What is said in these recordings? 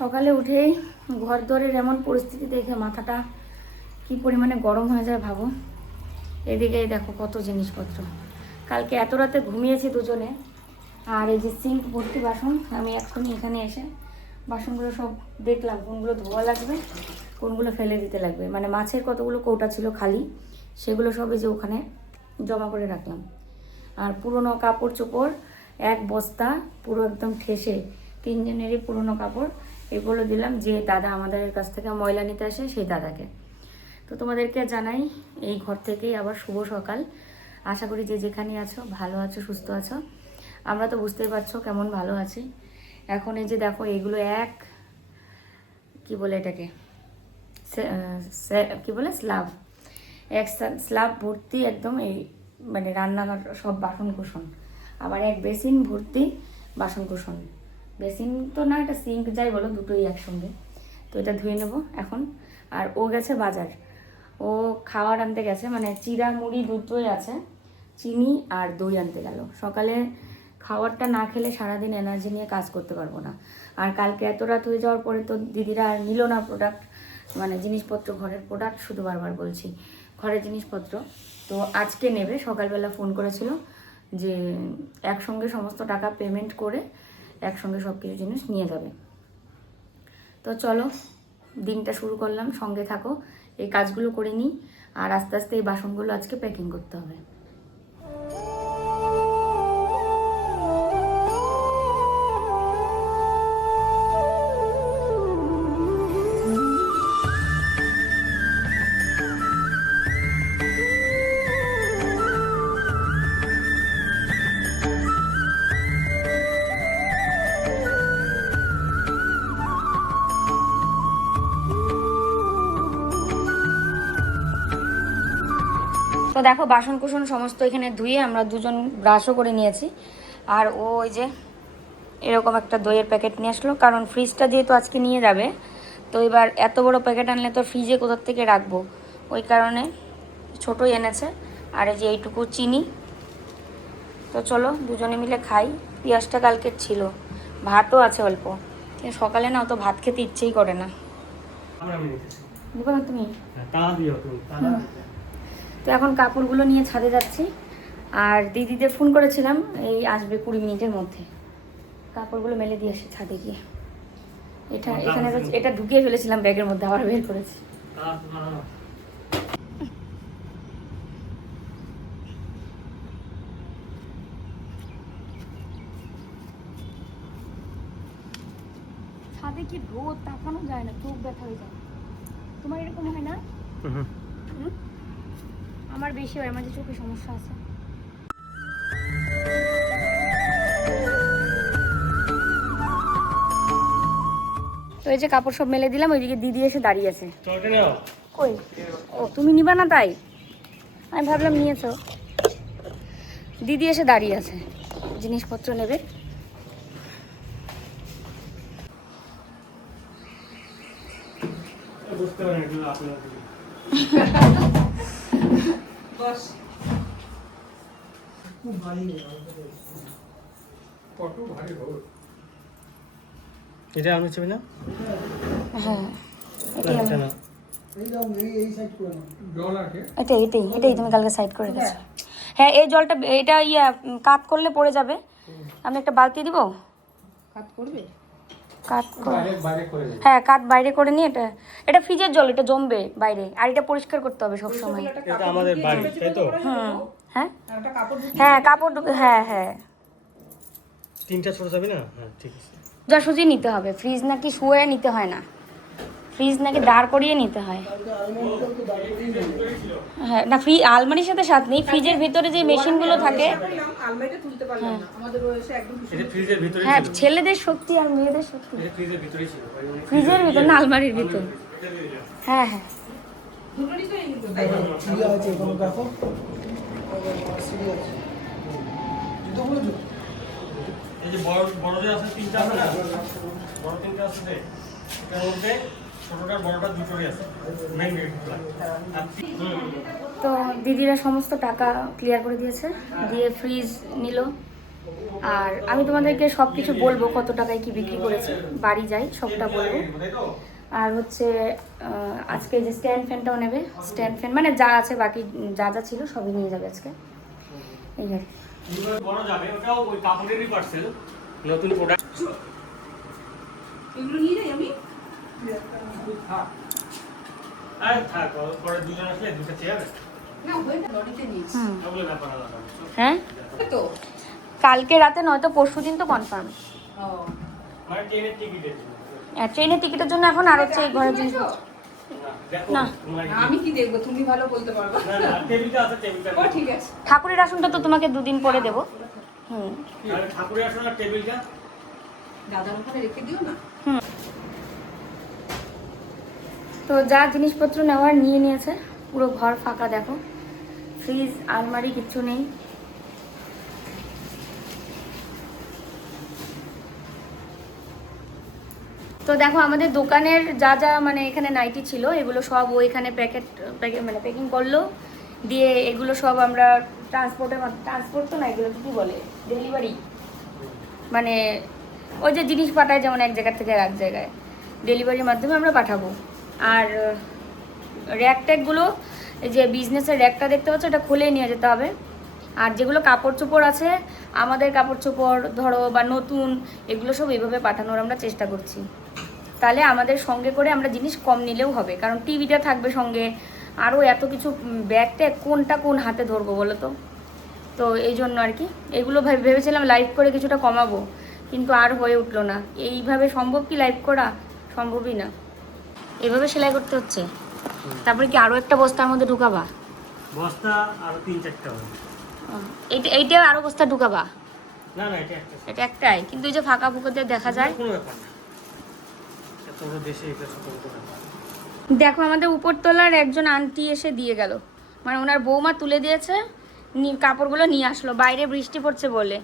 সকালে উঠেই ঘর দরের এমন পরিস্থিতি দেখে মাথাটা কি পরিমাণে গরম হয়ে যায় ভাবো। এদিকেই দেখো কত জিনিসপত্র। কালকে এত রাতে ঘুমিয়েছি দুজনে। আর এই যে সিঙ্ক ভর্তি বাসন, আমি এক্ষুনি এখানে এসে বাসনগুলো সব দেখলাম কোনগুলো ধোয়া লাগবে, কোনগুলো ফেলে দিতে লাগবে। মানে মাছের কতগুলো কৌটা ছিল খালি, সেগুলো সব এই যে ওখানে জমা করে রাখলাম। আর পুরনো কাপড় চোপড় এক বস্তা পুরো একদম ঠেসে, তিনজনেরই পুরনো কাপড়, এগুলো দিলাম যে দাদা আমাদের কাছ থেকে ময়লা নিতে আসে সেই দাদাকে। তো তোমাদেরকে জানাই এই ঘর থেকেই আবার শুভ সকাল। আশা করি যে যেখানে আছো ভালো আছো, সুস্থ আছো। আমরা তো বুঝতেই পারছো কেমন ভালো আছি। এখন এই যে দেখো এইগুলো কি বলে এটাকে, কি বলে স্ল্যাব, এক স্ল্যাব ভর্তি একদম এই মানে রান্নাঘর সব বাসন কুসন। আবার এক বেসিন ভর্তি বাসন কুসন। বেসিন তো না, এটা সিঙ্ক যাই বলো, দুটোই একসঙ্গে। তো এটা ধুয়ে নেব এখন। আর ও গেছে বাজার, ও খাবার আনতে গেছে, মানে চিড়া মুড়ি দুটোই আছে, চিনি আর দই আনতে গেল। সকালে খাবারটা না খেলে সারাদিন এনার্জি নিয়ে কাজ করতে পারবো না। আর কালকে এত রাত হয়ে যাওয়ার পরে তো দিদিরা আর নিল না প্রোডাক্ট, মানে জিনিসপত্র, ঘরের প্রোডাক্ট, শুধু বারবার বলছি ঘরের জিনিসপত্র। তো আজকে নেবে, সকালবেলা ফোন করেছিল যে একসঙ্গে সমস্ত টাকা পেমেন্ট করে একসঙ্গে সব কিছু জিনিস নিয়ে যাবে। তো চলো দিনটা শুরু করলাম, সঙ্গে থাকো, এই কাজগুলো করে নিই। আর আস্তে আস্তে এই বাসনগুলো আজকে প্যাকিং করতে হবে। তো দেখো বাসন কুসন সমস্ত এখানে ধুয়ে আমরা দুজন ব্রাশও করে নিয়েছি। আর ও ওই যে এরকম একটা দইয়ের প্যাকেট নিয়ে আসলো, কারণ ফ্রিজটা যেহেতু আজকে নিয়ে যাবে, তো এবার এত বড় প্যাকেট আনলে তো ফ্রিজে কোথার থেকে রাখবো, ওই কারণে ছোটোই এনেছে। আর এই যে এইটুকু চিনি। তো চলো দুজনে মিলে খাই। পেঁয়াজটা কালকের ছিল, ভাতও আছে অল্প। সকালে না অত ভাত খেতে ইচ্ছেই করে না। তুমি তো এখন কাপড়গুলো নিয়ে ছাদে যাচ্ছি। আর দিদিদের ফোন করেছিলাম, এই আসবে 20 মিনিটের মধ্যে। কাপড়গুলো মেলে দিয়ে আসি ছাদে গিয়ে। এখানে এটা ঢুকিয়ে ফেলেছিলাম ব্যাগের মধ্যে, আবার বের করেছি। ছাদে কি রোদ, তাকানো যায় না, চোখ ব্যথা হয়ে যায়। তোমার এরকম হয় না? আমার বেশি হয়, আমার যে চোখে সমস্যা আছে। তো এই যে কাপড় সব মেলে দিলাম, ওইদিকে দিদি এসে দাঁড়িয়ে আছে। কই? ও তুমি নিবা না তাই? আমি ভাবলাম নিয়েছো। দিদি এসে দাঁড়িয়ে আছে, জিনিসপত্র নেবে। বুঝতে পারেন এগুলো আপনারা বস খুব ভারী নেই, কত ভারী হবে এটা। আমি চাই না, হ্যাঁ এটা না, এই দাও এই সাইড করে নাও। জল আছে এটাই তুমি কালকে সাইড করে গেছো। হ্যাঁ এই জলটা, এটা কাট করলে পড়ে যাবে। আমি একটা বালতি দিব। কাট করবে? হ্যাঁ কাট বাইরে করে নিয়ে, এটা ফ্রিজের জল, এটা জমবে বাইরে। আর এটা পরিষ্কার করতে হবে সবসময়। হ্যাঁ হ্যাঁ কাপড়, হ্যাঁ হ্যাঁ তিনটা ছোট যাবে না। হ্যাঁ ঠিক আছে, সোজাসুজি নিতে হবে। ফ্রিজ নাকি শুয়ে নিতে হয় না, ফ্রিজ নাকি দাঁড় করিয়ে নিতে হয়। হ্যাঁ না, আলমারির সাথে সাথ নেই, ফ্রিজের ভিতরে যে মেশিনগুলো থাকে। হ্যাঁ ছেলেদের শক্তি আর মেয়েদের শক্তি ফ্রিজের ভিতর না, আলমারির ভিতর। হ্যাঁ হ্যাঁ এই যে বড় যে আছে তিনটা আছে না, বড় তিনটা আছে, এটার মধ্যে ছোটটার বড়টা দুটোই আছে মেইন গেটগুলো। তো দিদিরা সমস্ত টাকা ক্লিয়ার করে দিয়েছে, দিয়ে ফ্রিজ নিল, আর আমি তোমাদেরকে সব কিছু বলবো কত টাকায় কি বিক্রি করেছি, বাড়ি যাই সবটা বলবো। আর হচ্ছে আজকে যে স্ট্যান্ড ফ্যানটাও নেবে, স্ট্যান্ড ফ্যান মানে যা আছে বাকি যা যা ছিল সবই নিয়ে যাবে আজকে। এই আর বড় যাবে, ওটাও ওই কাপড়েরই পার্সেল, নতুন প্রোডাক্ট। এগুলো নিয়ে যাই আমি। আর থাক, পরে দুজন আসলে দুটো চেয়ার না হয়ে না লরিতে নিয়েছি। ওগুলো ব্যাপার আলাদা। হ্যাঁ তো কালকে রাতে নয়তো পরশু দিন তো কনফার্ম। ও মানে ট্রেনের টিকিটের জন্য। ট্রেনের টিকিটের জন্য এখন আর হচ্ছে এই ঘরের জিনিস। দেখো না। আমি কি দেখবো, তুমি ভালো বলতে পারবা। না না, টেবিলটা আছে, টেবিলটা। ও ঠিক আছে। ঠাকুরের আসনটা তো তোমাকে দুদিন পরে দেবো। আর ঠাকুরের আসলে টেবিলটা দাদার ওখানে রেখে দিও না। তো যা জিনিসপত্র নেওয়ার নিয়ে নিয়েছে, পুরো ঘর ফাঁকা দেখো, ফ্রিজ আলমারি কিচ্ছু নেই। তো দেখো আমাদের দোকানের যা যা মানে এখানে নাইটি ছিল এগুলো সব ও এখানে মানে প্যাকিং করলো, দিয়ে এগুলো সব আমরা ট্রান্সপোর্ট তো না, এগুলো কি বলে, ডেলিভারি, মানে ওই যে জিনিস পাঠায় যেমন এক জায়গা থেকে এক জায়গায়, ডেলিভারির মাধ্যমে আমরা পাঠাবো। আর র্যাক ট্যাকগুলো, এই যে বিজনেসের র্যাকটা দেখতে পাচ্ছ, এটা খুলে নিয়ে যেতে হবে। আর যেগুলো কাপড় চোপড় আছে, আমাদের কাপড় চোপড় ধরো বা নতুন, এগুলো সব এইভাবে পাঠানোর আমরা চেষ্টা করছি। তাহলে আমাদের সঙ্গে করে আমরা জিনিস কম নিলেও হবে, কারণ টিভিটা থাকবে সঙ্গে, আরও এত কিছু ব্যাগ ট্যাগ কোনটা কোন হাতে ধরবো বলো তো। তো এই জন্য আর কি এগুলো ভেবেছিলাম লাইভ করে কিছুটা কমাবো, কিন্তু আর হয়ে উঠলো না। এইভাবে সম্ভব কি লাইভ করা? সম্ভবই না। এভাবে সেলাই করতে হচ্ছে। তারপরে কি আরও একটা বস্তার মধ্যে ঢুকাবা? বস্তা আরো 3-4টা হবে। এইটা আরও বস্তা ঢুকাবা? না না, এটা একটা। এটা একটাই, কিন্তু এই যে ফাঁকা ফুঁকোতে দেখা যায়। কোনো ব্যাপার না, এত বড় দেশে এটা ছোট ছোট ব্যাপার। দেখো আমাদের উপরতলার একজন আন্টি এসে দিয়ে গেল, মানে ওনার বৌমা তুলে দিয়েছে, কাপড়গুলো নিয়ে আসলো, বাইরে বৃষ্টি পড়ছে বলে।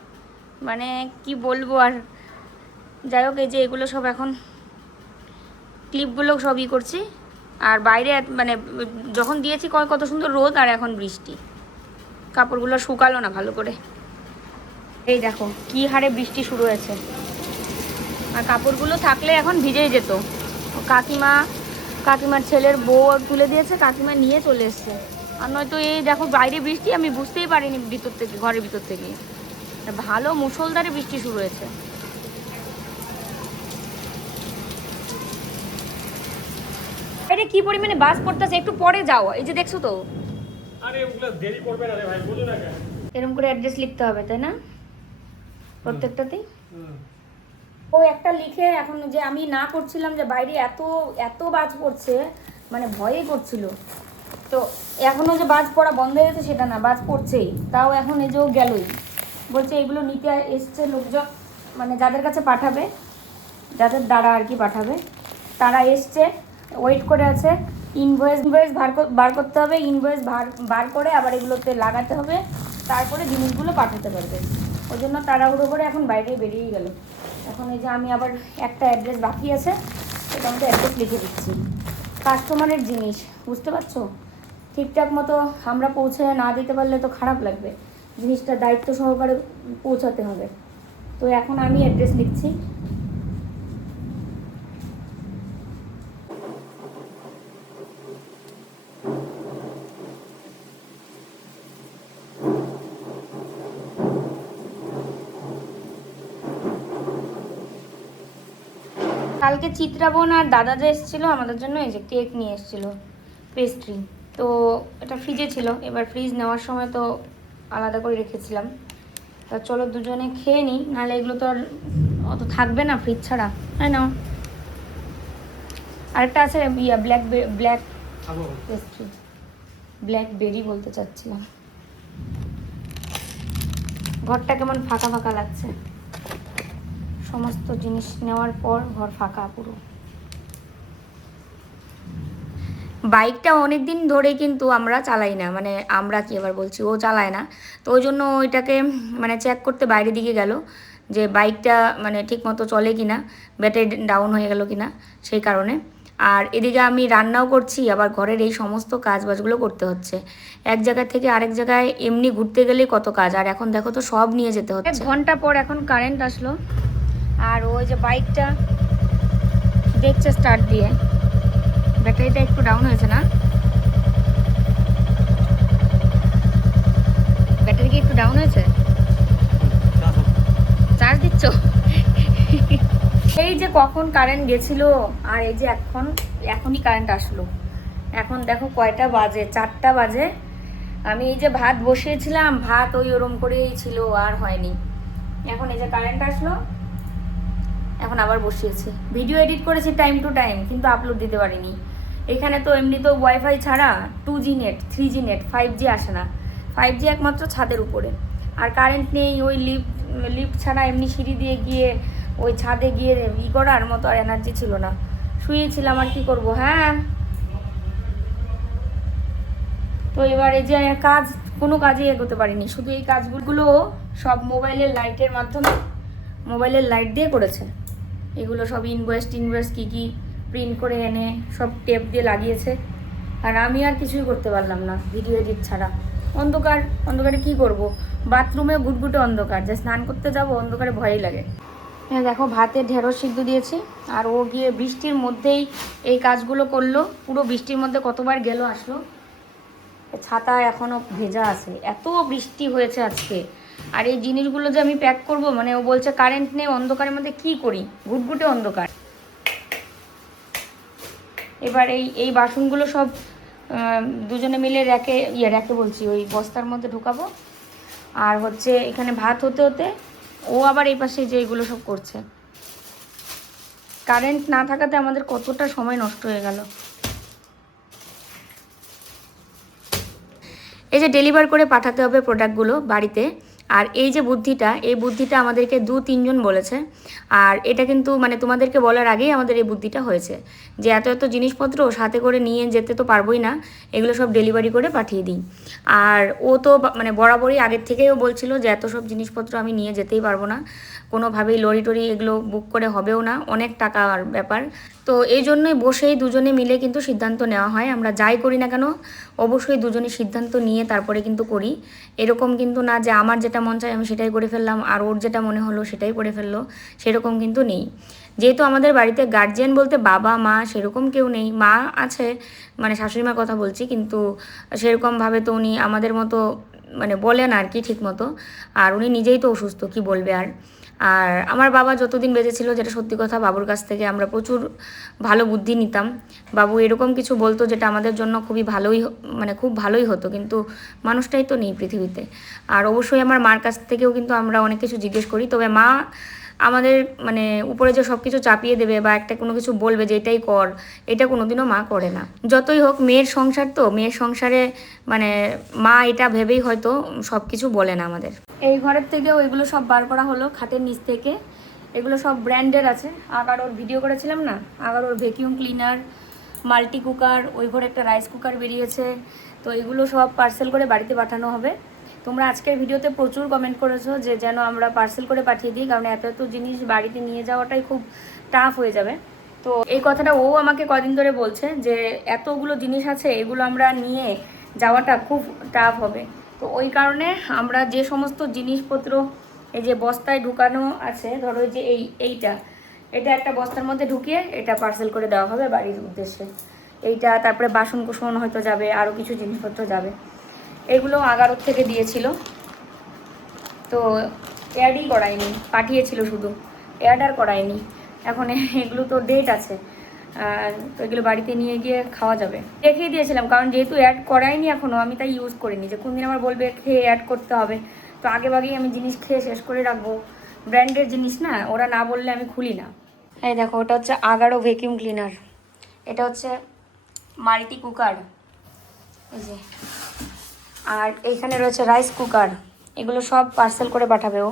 মানে কি বলবো আর, যাই হোক এই যে এগুলো সব এখন ক্লিপগুলো সব ই করছি। আর বাইরে মানে যখন দিয়েছি কত সুন্দর রোদ, আর এখন বৃষ্টি, কাপড়গুলো শুকালো না ভালো করে। এই দেখো কি হারে বৃষ্টি শুরু হয়েছে, আর কাপড়গুলো থাকলে এখন ভিজেই যেত। কাকিমার ছেলের বউ তুলে দিয়েছে, কাকিমা নিয়ে চলে এসছে। আর নয়তো এই দেখো বাইরে বৃষ্টি, আমি বুঝতেই পারিনি ভিতর থেকে, ঘরের ভিতর থেকে ভালো মুষলধারে বৃষ্টি শুরু হয়েছে। এটা কি পরিমাণে বাস পড়তেছে, একটু পরে যাও, এই যে দেখছো তো। আরে ওগুলো দেরি করবে না রে ভাই, বুঝো না কেন? এরকম করে অ্যাড্রেস লিখতে হবে তাই না প্রত্যেকটাতেই? হুম। ও একটা লিখে, এখন যে আমি না করছিলাম যে বাইরে এত এত বাজ পড়ছে, মানে ভয়ে করছিল। তো এখনও যে বাজ পড়া বন্ধ হয়ে গেছে সেটা না, বাজ পড়ছেই, তাও এখন এই যে ও গেলই, বলছে এগুলো নিতে এসছে লোকজন, মানে যাদের কাছে পাঠাবে, যাদের দ্বারা আর কি পাঠাবে, তারা এসছে, ওয়েট করে আছে। ইনভয়েস বার করতে হবে, ইনভয়েস বার করে আবার এগুলোতে লাগাতে হবে, তারপরে জিনিসগুলো পাঠাতে পারবে। ওই জন্য তাড়াহুড়ো করে এখন বাইরে বেরিয়েই গেল। এখন এই যে আমি আবার একটা অ্যাড্রেস বাকি আছে, সেটা আমাকে অ্যাড্রেস লিখে দিচ্ছি। কাস্টমারের জিনিস বুঝতে পারছো, ঠিকঠাক মতো আমরা পৌঁছে না দিতে পারলে তো খারাপ লাগবে, জিনিসটা দায়িত্ব সহকারে পৌঁছাতে হবে। তো এখন আমি অ্যাড্রেস লিখছি। কালকে চিত্রাবন আর দাদা যে এসেছিলো আমাদের জন্য, এই যে কেক নিয়ে এসেছিলো, পেস্ট্রি। তো এটা ফ্রিজে ছিল, এবার ফ্রিজ নেওয়ার সময় তো আলাদা করে রেখেছিলাম। তা চলো দুজনে খেয়ে নিই, নাহলে এগুলো তো আর অত থাকবে না ফ্রিজ ছাড়া, তাই না? আরেকটা আছে ব্ল্যাক পেস্ট্রি, ব্ল্যাকবেরি বলতে চাচ্ছিলাম। ঘরটা কেমন ফাঁকা ফাঁকা লাগছে, সমস্ত জিনিস নেওয়ার পর ঘর ফাঁকা পুরো। বাইকটা অনেক দিন ধরে কিন্তু আমরা চালাই না, মানে আমরা কি এবার বলছি, ও চালায় না। তো ওই জন্য ওইটাকে মানে চেক করতে বাইরে দিকে গেল, যে বাইকটা মানে ঠিক মতো চলে কিনা, ব্যাটারি ডাউন হয়ে গেল কিনা, সেই কারণে। আর এদিকে আমি রান্নাও করছি, আবার ঘরের এই সমস্ত কাজবাজগুলো করতে হচ্ছে। এক জায়গা থেকে আরেক জায়গায় এমনি ঘুরতে গেলেই কত কাজ, আর এখন দেখো তো সব নিয়ে যেতে হচ্ছে। 1 ঘন্টা পর এখন কারেন্ট আসলো, আর ওই যে বাইকটা দেখছে স্টার্ট দিয়ে, ব্যাটারিটা একটু ডাউন হয়েছে না, ব্যাটারি কি একটু ডাউন হয়েছে? চার্জ দিচ্ছ? এই যে কখন কারেন্ট গেছিল, আর এই যে এখনই কারেন্ট আসলো। এখন দেখো কয়টা বাজে, 4টা বাজে। আমি এই যে ভাত বসিয়েছিলাম, ভাত ওরম করেই ছিল, আর হয়নি। এখন এই যে কারেন্ট আসলো, এখন আবার বসিয়েছি। ভিডিও এডিট করেছি টাইম টু টাইম, কিন্তু আপলোড দিতে পারিনি। এখানে তো এমনি তো ওয়াইফাই ছাড়া 2G net, 3G net, 5G আসে না। 5G একমাত্র ছাদের উপরে, আর কারেন্ট নেই। ওই লিফট ছাড়া এমনি সিঁড়ি দিয়ে গিয়ে ওই ছাদে গিয়ে করার মতো আর এনার্জি ছিল না। শুয়েছিলাম, আর কি করব। হ্যাঁ, তো এবার এই যে কোনো কাজেই এগোতে পারিনি। শুধু এই কাজগুলো সব মোবাইলের লাইটের মাধ্যমে, মোবাইলের লাইট দিয়ে করেছে। এগুলো সব ইনভয়েস কী প্রিন্ট করে এনে সব টেপ দিয়ে লাগিয়েছে। আর আমি আর কিছুই করতে পারলাম না ভিডিও এডিট ছাড়া। অন্ধকারে কি করব? বাথরুমে গুটগুটে অন্ধকার, যে স্নান করতে যাব অন্ধকারে ভয়ই লাগে। হ্যাঁ দেখো, ভাতে ঢেঁড়স সিদ্ধ দিয়েছি, আর ও গিয়ে বৃষ্টির মধ্যেই এই কাজগুলো করলো। পুরো বৃষ্টির মধ্যে কতবার গেল আসলো। ছাতা এখনও ভেজা আছে, এত বৃষ্টি হয়েছে আজকে। আর এই জিনিসগুলো যে আমি প্যাক করব, মানে ও বলছে কারেন্ট নেই, অন্ধকারের মধ্যে কি করি, ঘুটঘুটে অন্ধকার। এবার এই বাসনগুলো সব দুজনে মিলে র্যাকে বলছি, ওই বস্তার মধ্যে ঢোকাবো। আর হচ্ছে এখানে ভাত হতে হতে ও আবার এই পাশে যে এগুলো সব করছে। কারেন্ট না থাকাতে আমাদের কতটা সময় নষ্ট হয়ে গেল। এই যে ডেলিভার করে পাঠাতে হবে প্রোডাক্টগুলো বাড়িতে, আর এই যে বুদ্ধিটা আমাদেরকে 2-3 জন বলেছে। আর এটা কিন্তু মানে তোমাদেরকে বলার আগেই আমাদের এই বুদ্ধিটা হয়েছে, যে এত জিনিসপত্র সাথে করে নিয়ে যেতে তো পারবোই না, এগুলো সব ডেলিভারি করে পাঠিয়ে দিই। আর ও তো মানে বরাবরই আগের থেকেই ও বলছিল যে এত সব জিনিসপত্র আমি নিয়ে যেতেই পারবো না, কোনোভাবেই লরি টরি এগুলো বুক করে হবেও না, অনেক টাকার ব্যাপার। তো এই জন্যই বসেই দুজনে মিলে কিন্তু সিদ্ধান্ত নেওয়া হয়। আমরা যাই করি না কেন অবশ্যই দুজনে সিদ্ধান্ত নিয়ে তারপরে কিন্তু করি। এরকম কিন্তু না যে আমার যেটা মন চায় আমি সেটাই করে ফেললাম, আর ওর যেটা মনে হলো সেটাই করে ফেললো, সেরকম কিন্তু নেই। যেহেতু আমাদের বাড়িতে গার্জিয়ান বলতে বাবা মা সেরকম কেউ নেই, মা আছে মানে শাশুড়ি মার কথা বলছি, কিন্তু সেরকমভাবে তো উনি আমাদের মতো মানে বলেন আর কি ঠিক মতো। আর উনি নিজেই তো অসুস্থ, কি বলবে আর। আর আমার বাবা যতদিন বেঁচে ছিল, যেটা সত্যি কথা, বাবুর কাছ থেকে আমরা প্রচুর ভালো বুদ্ধি নিতাম। বাবু এরকম কিছু বলতো যেটা আমাদের জন্য খুবই ভালোই মানে খুব ভালোই হতো, কিন্তু মানুষটাই তো নেই পৃথিবীতে। আর অবশ্যই আমার মার কাছ থেকেও কিন্তু আমরা অনেক কিছু জিজ্ঞেস করি, তবে মা আমাদের মানে উপরে যে সব কিছু চাপিয়ে দেবে বা একটা কোনো কিছু বলবে যে এটাই কর, এটা কোনোদিনও মা করে না। যতই হোক মেয়ের সংসার, তো মেয়ের সংসারে মানে মা এটা ভেবেই হয়তো সব কিছু বলে না আমাদের। এই ঘরের থেকেও এগুলো সব বার করা হলো খাটের নিচ থেকে। এগুলো সব ব্র্যান্ডের আছে। আগারোর ভিডিও করেছিলাম না, আগারোর ভ্যাকিউম ক্লিনার, মাল্টি কুকার, ওই ঘরে একটা রাইস কুকার বেরিয়েছে। তো এগুলো সব পার্সেল করে বাড়িতে পাঠানো হবে। তোমরা আজকের ভিডিওতে প্রচুর কমেন্ট করেছো যে যেন আমরা পার্সেল করে পাঠিয়ে দিই, কারণ এত জিনিস বাড়িতে নিয়ে যাওয়াটাই খুব টাফ হয়ে যাবে। তো এই কথাটা ও আমাকে কদিন ধরে বলছে যে এতগুলো জিনিস আছে, এগুলো আমরা নিয়ে যাওয়াটা খুব টাফ হবে। তো ওই কারণে আমরা যে সমস্ত জিনিসপত্র এই যে বস্তায় ঢুকানো আছে, ধরো যে এটা একটা বস্তার মধ্যে ঢুকিয়ে এটা পার্সেল করে দেওয়া হবে বাড়ির উদ্দেশ্যে। এইটা তারপরে বাসন কুসন হয়তো যাবে, আরও কিছু জিনিসপত্র যাবে। এগুলো আগারোর থেকে দিয়েছিল, তো অ্যাডই করায়নি, পাঠিয়েছিল শুধু, অ্যাড আর করায়নি। এখন এগুলো তো ডেট আছে, তো এগুলো বাড়িতে নিয়ে গিয়ে খাওয়া যাবে। দেখিয়ে দিয়েছিলাম, কারণ যেহেতু অ্যাড করায়নি এখনও, আমি তাই ইউজ করিনি, যে কোনদিন আমার বলবে খেয়ে অ্যাড করতে হবে। তো আগেভাগেই আমি জিনিস খেয়ে শেষ করে রাখবো। ব্র্যান্ডের জিনিস না, ওরা না বললে আমি খুলি না। এই দেখো, ওটা হচ্ছে আগারো ভ্যাকিউম ক্লিনার, এটা হচ্ছে মাল্টি কুকার, এই যে। আর এইখানে রয়েছে রাইস কুকার, এগুলো সব পার্সেল করে পাঠাবে ও।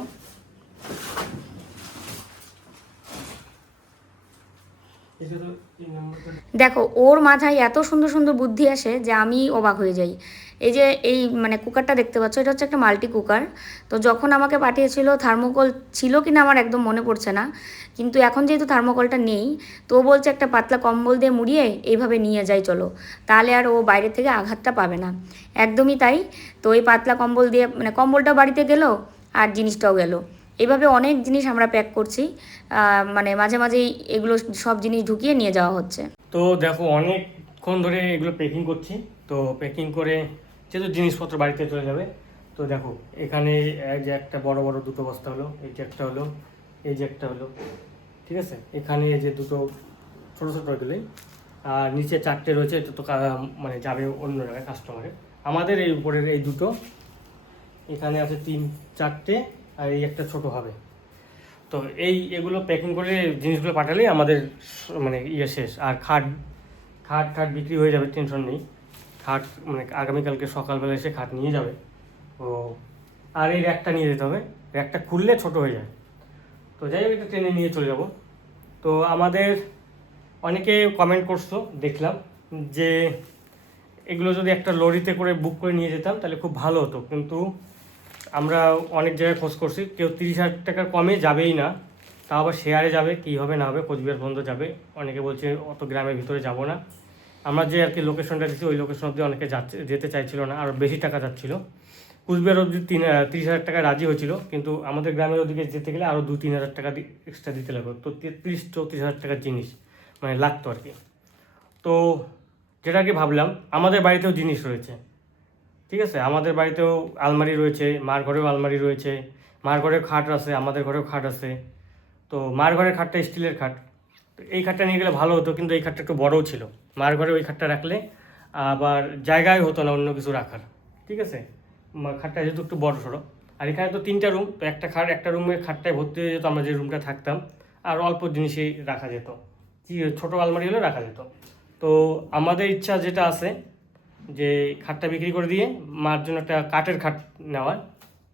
দেখো ওর মাথায় এত সুন্দর সুন্দর বুদ্ধি আসে যে আমি অবাক হয়ে যাই। এই যে এই মানে কুকারটা দেখতে পাচ্ছ, এটা হচ্ছে একটা মাল্টি কুকার। তো যখন আমাকে পাঠিয়েছিল থার্মোকল ছিল কি না আমার একদম মনে পড়ছে না, কিন্তু এখন যেহেতু থার্মোকলটা নেই, তো ও বলছে একটা পাতলা কম্বল দিয়ে মুড়িয়ে এইভাবে নিয়ে যাই চলো, তাহলে আর ও বাইরে থেকে আঘাতটা পাবে না। একদমই তাই। তো এই পাতলা কম্বল দিয়ে মানে কম্বলটাও বাড়িতে গেল আর জিনিসটাও গেল। এইভাবে অনেক জিনিস আমরা প্যাক করছি, মানে মাঝে মাঝেই এগুলো সব জিনিস ঢুকিয়ে নিয়ে যাওয়া হচ্ছে। তো দেখো অনেকক্ষণ ধরে এগুলো প্যাকিং করছি। তো প্যাকিং করে যেহেতু জিনিসপত্র বাড়িতে চলে যাবে, তো দেখো এখানে এই যে একটা বড় বড় দুটো বস্তা হলো, এই যে একটা হলো, এই যে একটা হলো, ঠিক আছে। এখানে এই যে দুটো ছোটো ছোটো এগুলোই, আর নিচে চারটে রয়েছে, এটা তো মানে যাবে অন্য জায়গায় কাস্টমারে। আমাদের এই উপরের এই দুটো, এখানে আছে চারটে, আর এই একটা ছোট হবে। তো এগুলো প্যাকিং করে জিনিসগুলো পাঠালেই আমাদের মানে ইয়ে শেষ। আর খাট বিক্রি হয়ে যাবে, টেনশন নেই। খাট মানে আগামীকালকে সকালবেলা এসে খাট নিয়ে যাবে। ও আর এই র্যাকটা নিয়ে যেতে হবে, র্যাকটা খুললে ছোট হয়ে যায়। তো যাই হোক, এটা ট্রেনে নিয়ে চলে যাব। তো আমাদের অনেকে কমেন্ট করছো দেখলাম যে এগুলো যদি একটা লরিতে করে বুক করে নিয়ে যেতাম তাহলে খুব ভালো হতো, কিন্তু আমরা অনেক জায়গায় খোঁজ করছি, কেউ 30,000 টাকার কমে যাবেই না। তাও আবার শেয়ারে যাবে, কী হবে না হবে, কোচবিহার পর্যন্ত যাবে। অনেকে বলছে অত গ্রামের ভিতরে যাব না। আমরা যে আর কি লোকেশনটা দিচ্ছি ওই লোকেশন অবধি অনেকে যেতে চাইছিল না, আরও বেশি টাকা যাচ্ছিলো। কুচবিহার অবধি 30,000 টাকা রাজি হয়েছিল, কিন্তু আমাদের গ্রামের ওদিকে যেতে গেলে আরও 2-3 হাজার টাকা এক্সট্রা দিতে লাগবে। তো 33-34 হাজার টাকার জিনিস মানে লাগতো আর কি। তো যেটা আর কি ভাবলাম, আমাদের বাড়িতেও জিনিস রয়েছে, ঠিক আছে। আমাদের বাড়িতেও আলমারি রয়েছে, মার ঘরেও আলমারি রয়েছে, মার ঘরেও খাট আছে, আমাদের ঘরেও খাট আছে। তো মার ঘরের খাটটা স্টিলের খাট, তো এই খাটটা নিয়ে গেলে ভালো হতো, কিন্তু এই খাটটা একটু বড়ও ছিল। মার ঘরে ওই খাটটা রাখলে আবার জায়গায় হতো না অন্য কিছু রাখার, ঠিক আছে। খাটটা যেহেতু একটু বড় সড়ো, আর এখানে তো 3টা রুম, তো একটা রুমের খাটটায় ভর্তি হয়ে যেত আমরা যে রুমটা থাকতাম, আর অল্প জিনিসই রাখা যেত, ছোটো আলমারি হলে রাখা যেত। তো আমাদের ইচ্ছা যেটা আছে যে খাটটা বিক্রি করে দিয়ে মার জন্য একটা কাঠের খাট নেওয়ার।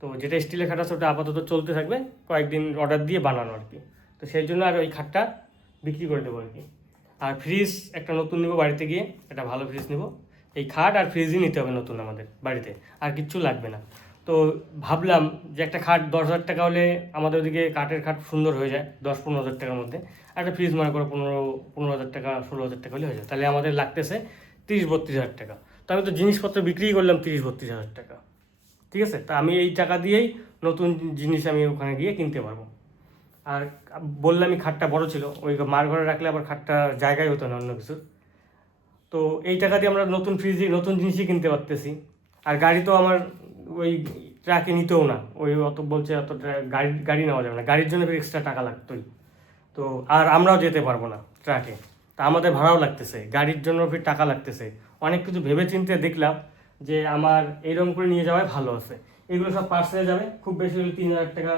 তো যেটা স্টিলের খাট আছে ওটা আপাতত চলতে থাকবে, কয়েকদিন অর্ডার দিয়ে বানানো আর কি। তো সেই জন্য আর ওই খাটটা বিক্রি করে দেবো আর কি। আর ফ্রিজ একটা নতুন নেবো, বাড়িতে গিয়ে একটা ভালো ফ্রিজ নেবো। এই খাট আর ফ্রিজই নিতে হবে নতুন আমাদের বাড়িতে, আর কিচ্ছু লাগবে না। তো ভাবলাম যে একটা খাট 10,000 টাকা হলে আমাদের ওদিকে কাঠের খাট সুন্দর হয়ে যায় 10-15 হাজার টাকার মধ্যে। আর একটা ফ্রিজ মনে করো 15,000 টাকা 16,000 টাকা হলে হয়ে যায়, তাহলে আমাদের লাগতেছে 30-32 হাজার টাকা। তো আমি তো জিনিসপত্র বিক্রি করলাম 30-32 হাজার টাকা, ঠিক আছে। তা আমি এই টাকা দিয়েই নতুন জিনিস আমি ওখানে গিয়ে কিনতে পারবো। আর বললামই খাটটা বড় ছিল, ওই মার ঘরে রাখলে আবার খাটটা জায়গায় হতো না অন্য কিছু। তো এই টাকা দিয়ে আমরা নতুন জিনিসই কিনতে পারতেছি। আর গাড়ি তো আমার ওই ট্রাকে নিতেও না, ওই অত বলছে অত গাড়ি নেওয়া যাবে না, গাড়ির জন্য এক্সট্রা টাকা লাগতোই। তো আর আমরাও যেতে পারবো না ট্রাকে, তা আমাদের ভাড়াও লাগতেছে, গাড়ির জন্য ফির টাকা লাগতেছে। অনেক কিছু ভেবে চিন্তে দেখলাম যে আমার এইরকম করে নিয়ে যাওয়াই ভালো আছে। এগুলো সব পার্সেলে যাবে, খুব বেশি হলে 3,000 টাকা,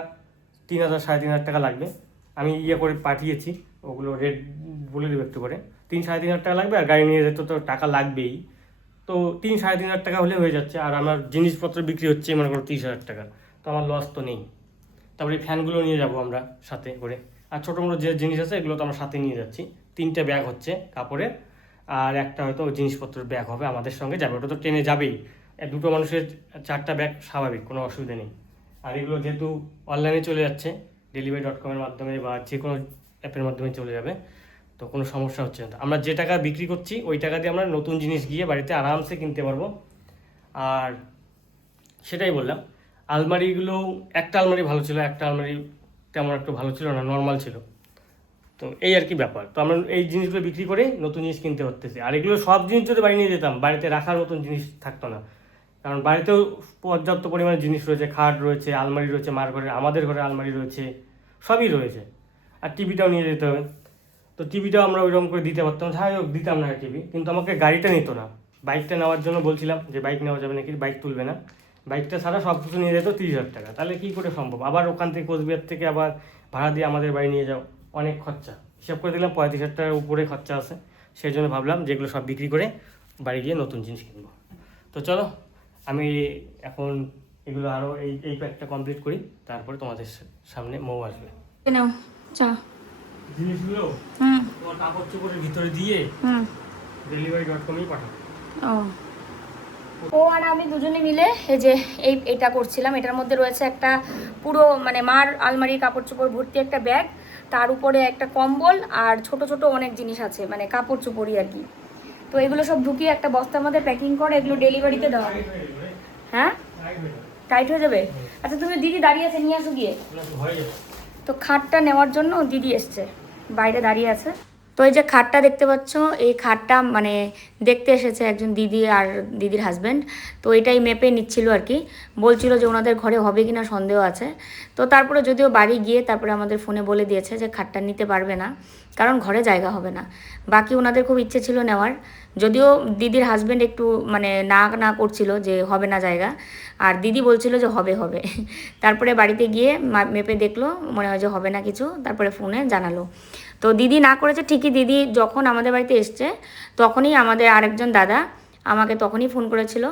3,000-3,500 টাকা লাগবে। আমি ইয়ে করে পাঠিয়েছি, ওগুলো রেট বলে দেবো একটু করে। 3-3,500 টাকা লাগবে, আর গাড়ি নিয়ে যেতে তো টাকা লাগবেই। তো 3-3,500 টাকা হলে হয়ে যাচ্ছে। আর আমার জিনিসপত্র বিক্রি হচ্ছে মনে করো 30,000 টাকা, তো আমার লস তো নেই। তারপরে এই ফ্যানগুলো নিয়ে যাব আমরা সাথে করে, আর ছোটো মোটো যে জিনিস আছে এগুলো তো আমরা সাথে নিয়ে যাচ্ছি। 3টে ব্যাগ হচ্ছে কাপড়ের, আর একটা হয়তো জিনিসপত্রের ব্যাগ হবে আমাদের সঙ্গে যাবে, ওটা তো ট্রেনে যাবেই। দুটো মানুষের 4টা ব্যাগ স্বাভাবিক, কোনো অসুবিধা নেই। আর এগুলো যেহেতু অনলাইনে চলে যাচ্ছে, delivery.com-এর মাধ্যমে বা যে কোনো অ্যাপের মাধ্যমে চলে যাবে, তো কোনো সমস্যা হচ্ছে না। আমরা যে টাকা বিক্রি করছি ওই টাকা দিয়ে আমরা নতুন জিনিস গিয়ে বাড়িতে আরামসে কিনতে পারবো। আর সেটাই বললাম, আলমারিগুলো একটা আলমারি ভালো ছিল, একটা আলমারি তেমন একটু ভালো ছিল না, নর্মাল ছিল। তো এই আর কি ব্যাপার। তো আমরা এই জিনিসগুলো বিক্রি করে নতুন জিনিস কিনতে পারতেছি। আর এগুলো সব জিনিস যদি বাড়ি নিয়ে যেতাম, বাড়িতে রাখার মতন জিনিস থাকতো না, কারণ বাড়িতেও পর্যাপ্ত পরিমাণে জিনিস রয়েছে, খাট রয়েছে, আলমারি রয়েছে, মার ঘরে, আমাদের ঘরে আলমারি রয়েছে, সবই রয়েছে। আর টিভিটাও নিয়ে যেতে হবে, তো টিভিটাও আমরা ওইরকম করে দিতে পারতাম, যাই হোক দিতাম না টিভি, কিন্তু আমাকে গাড়িটা নিত না। বাইকটা নেওয়ার জন্য বলছিলাম যে বাইক নেওয়া যাবে নাকি, বাইক তুলবে না, বাইকটা ছাড়া সব কিছু নিয়ে যেত 30,000 টাকা। তাহলে কী করে সম্ভব? আবার ওখান থেকে কোচবিহার থেকে আবার ভাড়া দিয়ে আমাদের বাড়ি নিয়ে যাও, অনেক খরচা। হিসাব করে দেখলাম 35,000 টাকার উপরে খরচা আছে। সেই জন্য ভাবলাম যেগুলো সব বিক্রি করে বাড়ি গিয়ে নতুন জিনিস কিনবো। তো চলো আমি এখন এগুলো আরও এই প্যাকটা কমপ্লিট করি, তারপরে তোমাদের সামনে মৌ আসবে। নাও চা। জিনিসগুলো হুম তোমার কাপড় চোপড়ের ভিতরে দিয়ে হুম delivery.com-এই পাঠাবো। ও আর আমি দুজনে মিলে এই যে এটা করছিলাম। এটার মধ্যে রয়েছে একটা পুরো মানে মার আলমারির কাপড় চোপড় ভর্তি একটা ব্যাগ, তার উপরে একটা কম্বল আর ছোট ছোট অনেক জিনিস আছে, মানে কাপড় চোপড়ই আর কি। তো এগুলো সব ঢুকিয়ে একটা বস্তার মধ্যে প্যাকিং করে এগুলো ডেলিভারিতে দেওয়া হবে। হ্যাঁ টাইট হয়ে যাবে। আচ্ছা তুমি দিদি দাঁড়িয়ে আছে, নিয়ে আসো গিয়ে। তো খাটটা নেওয়ার জন্য দিদি এসছে, বাইরে দাঁড়িয়ে আছে। তো এই যে খাটটা দেখতে পাচ্ছ, এই খাটটা মানে দেখতে এসেছে একজন দিদি আর দিদির হাজব্যান্ড। তো এটাই মেপে নিচ্ছিল আর কি, বলছিল যে ওনাদের ঘরে হবে কিনা সন্দেহ আছে। তো তারপরে যদিও বাড়ি গিয়ে তারপরে আমাদের ফোনে বলে দিয়েছে যে খাটটা নিতে পারবে না, কারণ ঘরে জায়গা হবে না। বাকি ওনাদের খুব ইচ্ছে ছিল নেওয়ার, যদিও দিদির হাজব্যান্ড একটু মানে না করছিল যে হবে না জায়গা, আর দিদি বলছিল যে হবে হবে। তারপরে বাড়িতে গিয়ে মেপে দেখলো মনে হয় যে হবে না কিছু, তারপরে ফোনে জানালো। তো দিদি না করেছে ঠিকই, দিদি যখন আমাদের বাড়িতে এসছে তখনই আমাদের আরেকজন দাদা আমাকে তখনই ফোন করেছিল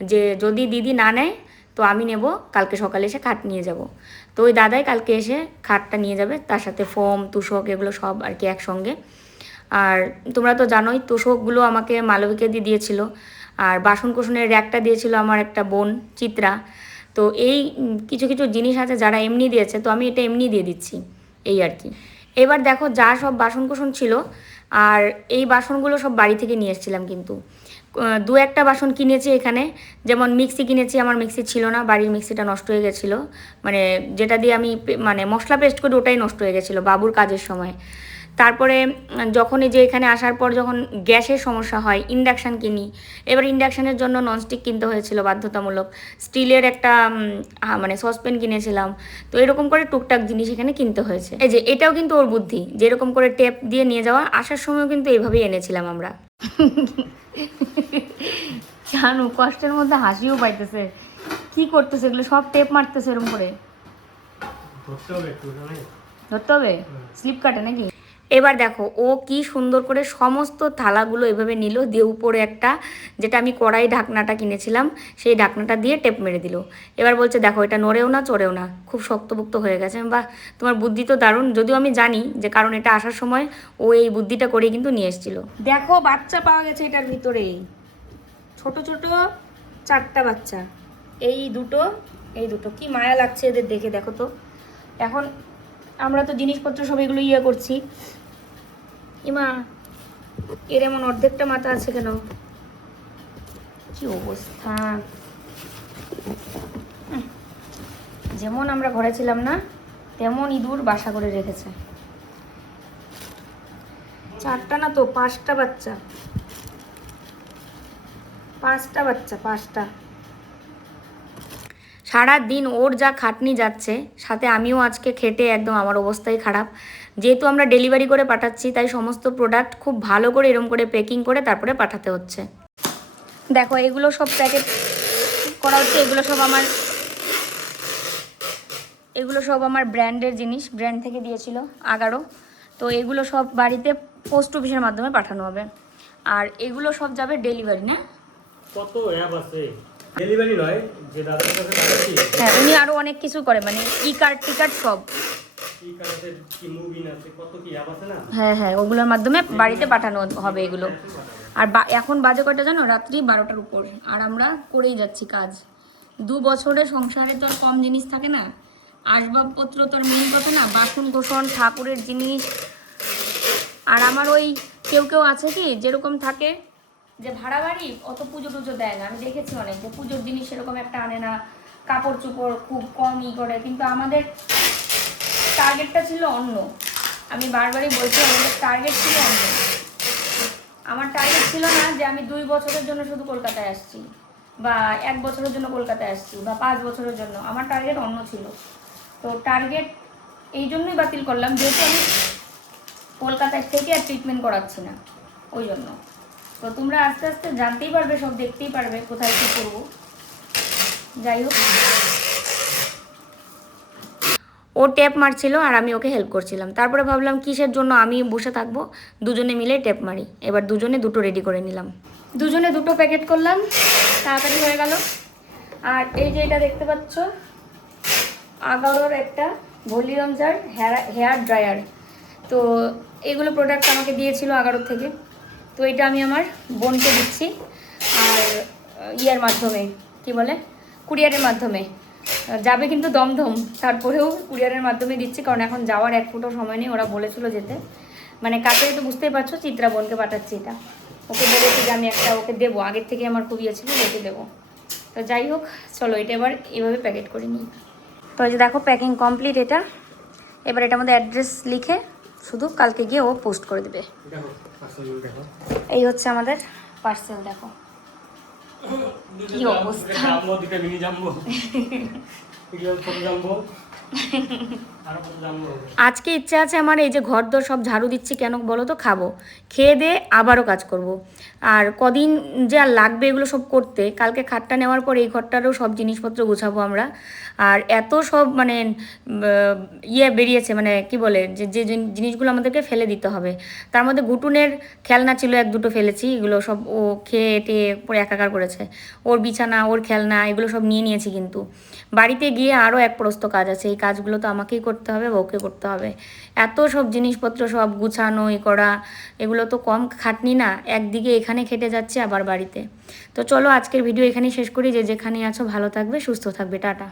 যে যদি দিদি না নেয় তো আমি নেব, কালকে সকালে এসে খাট নিয়ে যাব। তো ওই দাদাই কালকে এসে খাটটা নিয়ে যাবে, তার সাথে ফোম তোষক এগুলো সব আর কি একসঙ্গে। আর তোমরা তো জানোই তোষকগুলো আমাকে মালবিকা দিয়ে দিয়েছিল, আর বাসনকোসনের র্যাকটা দিয়েছিল আমার একটা বোন চিত্রা। তো এই কিছু কিছু জিনিস আছে যারা এমনি দিয়েছে, তো আমি এটা এমনি দিয়ে দিচ্ছি এই আর কি। এবার দেখো যা সব বাসনকোসন ছিল, আর এই বাসনগুলো সব বাড়ি থেকে নিয়ে এসেছিলাম, কিন্তু দু একটা বাসন কিনেছি এখানে। যেমন মিক্সি কিনেছি, আমার মিক্সি ছিল না, বাড়ির মিক্সিটা নষ্ট হয়ে গেছিলো, মানে যেটা দিয়ে আমি মানে মশলা পেস্ট করি ওটাই নষ্ট হয়ে গেছিলো বাবুর কাজের সময়। তারপরে যখনই যে এখানে আসার পর যখন গ্যাসের সমস্যা হয় ইন্ডাকশান কিনি, এবার ইন্ডাকশানের জন্য ননস্টিক কিনতে হয়েছিল বাধ্যতামূলক, স্টিলের একটা মানে সসপ্যান কিনেছিলাম। তো এরকম করে টুকটাক জিনিস এখানে কিনতে হয়েছে। এই যে এটাও কিন্তু ওর বুদ্ধি, যেরকম করে টেপ দিয়ে নিয়ে যাওয়া, আসার সময়ও কিন্তু এইভাবেই এনেছিলাম আমরা। জানো কষ্টের মধ্যে হাসিও পাইতেছে, কি করতেছে এগুলো সব টেপ মারতেছে এরকম করে। ধরতে হবে, স্লিপ কাটে নাকি। এবার দেখো ও কি সুন্দর করে সমস্ত থালাগুলো এভাবে নিল, দিয়ে উপরে একটা যেটা আমি কড়াই ঢাকনাটা কিনেছিলাম সেই ঢাকনাটা দিয়ে টেপ মেরে দিল। এবার বলছে দেখো এটা নড়েও না চড়েও না, খুব শক্তপোক্ত হয়ে গেছে। বা তোমার বুদ্ধি তো দারুণ, যদিও আমি জানি যে কারণ এটা আসার সময় ও এই বুদ্ধিটা করেই কিন্তু নিয়ে এসেছিল। দেখো বাচ্চা পাওয়া গেছে এটার ভিতরে, ছোট ছোট 4টা বাচ্চা, এই দুটো কি মায়া লাগছে এদের দেখে, দেখো তো। এখন আমরা তো জিনিসপত্র সব এগুলো করছি, ইমা এর এমন অর্ধেকটা মাথা আছে কেন, কি অবস্থা। যেমন আমরা ঘরে ছিলাম না তেমন ইঁদুর বাসা করে রেখেছে। 4টা না তো 5টা বাচ্চা, 5টা। সারা দিন ওর যা খাটনি যাচ্ছে, সাথে আমিও আজকে খেটে একদম আমার অবস্থাই খারাপ। যেহেতু আমরা ডেলিভারি করে পাঠাচ্ছি তাই সমস্ত প্রোডাক্ট খুব ভালো করে এরম করে প্যাকিং করে তারপরে পাঠাতে হচ্ছে। দেখো এগুলো সব প্যাকেট করা হচ্ছে, এগুলো সব আমার ব্র্যান্ডের জিনিস, ব্র্যান্ড থেকে দিয়েছিল 11। তো এগুলো সব বাড়িতে পোস্ট অফিসের মাধ্যমে পাঠানো হবে, আর এগুলো সব যাবে ডেলিভারি। না কত অ্যাপ আছে, ডেলিভারি নয় যে দাদার কাছে পাঠাচ্ছি। হ্যাঁ উনি আরো অনেক কিছু করে, মানে টিকার্ড সব হ্যাঁ ওগুলোর মাধ্যমে বাড়িতে পাঠানো হবে এগুলো। আর এখন বাজে কয়টা জানো, রাত্রি 12টার উপর, আর আমরা করেই যাচ্ছি কাজ। 2 বছরের সংসারে তো আর কম জিনিস থাকে না, আসবাবপত্র তো আর মেন কথা না, বাসন কোসন ঠাকুরের জিনিস। আর আমার ওই কেউ আছে কি যেরকম থাকে যে ভাড়া বাড়ি অত পুজো টুজো দেয় না, আমি দেখেছি অনেক যে পুজোর জিনিস সেরকম একটা আনে না, কাপড় চোপড় খুব কমই করে। কিন্তু আমাদের টার্গেটটা ছিল অন্য, আমি বারবারই বলছি আমাদের টার্গেট ছিল অন্য। আমার টার্গেট ছিল না যে আমি 2 বছরের জন্য শুধু কলকাতায় আসছি, বা 1 বছরের জন্য কলকাতায় আসছি, বা 5 বছরের জন্য। আমার টার্গেট অন্য ছিল। তো টার্গেট এই জন্যই বাতিল করলাম, যেহেতু আমি কলকাতায় থেকে আর ট্রিটমেন্ট করাচ্ছি না, ওই জন্য। তো তোমরা আস্তে আস্তে জানতেই পারবে, সব দেখতেই পারবে কোথায় কী করবো। যাই হোক ও টেপ মারছিল আর আমি ওকে হেল্প করছিলাম। তারপরে ভাবলাম কিসের জন্য আমি বসে থাকবো, দুজনে মিলে টেপ মারি। এবার দুজনে দুটো রেডি করে নিলাম, দুজনে দুটো প্যাকেট করলাম, তাড়াতাড়ি হয়ে গেল। আর এই যে এটা দেখতে পাচ্ছ 11-র একটা ভলিউম জার হেয়ার ড্রায়ার। তো এগুলো প্রোডাক্ট আমাকে দিয়েছিল 11 থেকে। তো এটা আমি আমার বোনকে দিচ্ছি, আর ইয়ার মাধ্যমে কি বলে কুরিয়ারের মাধ্যমে যাবে কিন্তু দমদম, তারপরেও কুরিয়ারের মাধ্যমে দিচ্ছি, কারণ এখন যাওয়ার এক ফুটো সময় নেই। ওরা বলেছিল যেতে, মানে কাছে তো বুঝতেই পারছো, চিত্রা বোনকে পাঠাচ্ছি এটা। ওকে বলেছি যে আমি একটা ওকে দেবো, আগের থেকে আমার খুব ইয়ে ছিল ওকে দেবো। তো যাই হোক, চলো এটা এবার এভাবে প্যাকেট করে নিই। তো এই যে দেখো প্যাকিং কমপ্লিট এটা। এবার এটার মধ্যে অ্যাড্রেস লিখে শুধু কালকে গিয়ে ও পোস্ট করে দেবে। দেখো পার্সেলগুলো দেখো, এই হচ্ছে আমাদের পার্সেল, দেখো কি অবস্থা। জাম্বো, দুটো মিনি জাম্বো, এগুলো ছোট জাম্বো, আরো কত জাম্বো হবে। আজকে ইচ্ছা আছে আমার, এই যে ঘর দর সব ঝাড়ু দিচ্ছি কেন বলো তো, খাবো, খেয়ে দিয়ে আবারও কাজ করব। আর কদিন যে আর লাগবে এগুলো সব করতে, কালকে খাটটা নেওয়ার পর এই ঘরটারও সব জিনিসপত্র গুছাবো আমরা। আর এত সব মানে ইয়ে বেরিয়েছে, মানে কি বলে যে যে জিনিসগুলো আমাদেরকে ফেলে দিতে হবে, তার মধ্যে ঘুটুনের খেলনা ছিল 1-2 ফেলেছি, এগুলো সব ও খেয়ে টেয়ে পরে একাকার করেছে। ওর বিছানা, ওর খেলনা, এগুলো সব নিয়ে নিয়েছি। কিন্তু বাড়িতে গিয়ে আরও এক প্রস্ত কাজ আছে, এই কাজগুলো তো আমাকেই করতে হবে, ওকে করতে হবে। এত সব জিনিসপত্র সব গুছানো এ করা, এগুলো তো কম খাটনি না, একদিকে এখানে খেটে যাচ্ছে আবার বাড়িতে। তো চলো আজকের ভিডিও এখানেই শেষ করি। যে যেখানে আছো ভালো থাকবে, সুস্থ থাকবে, টাটা।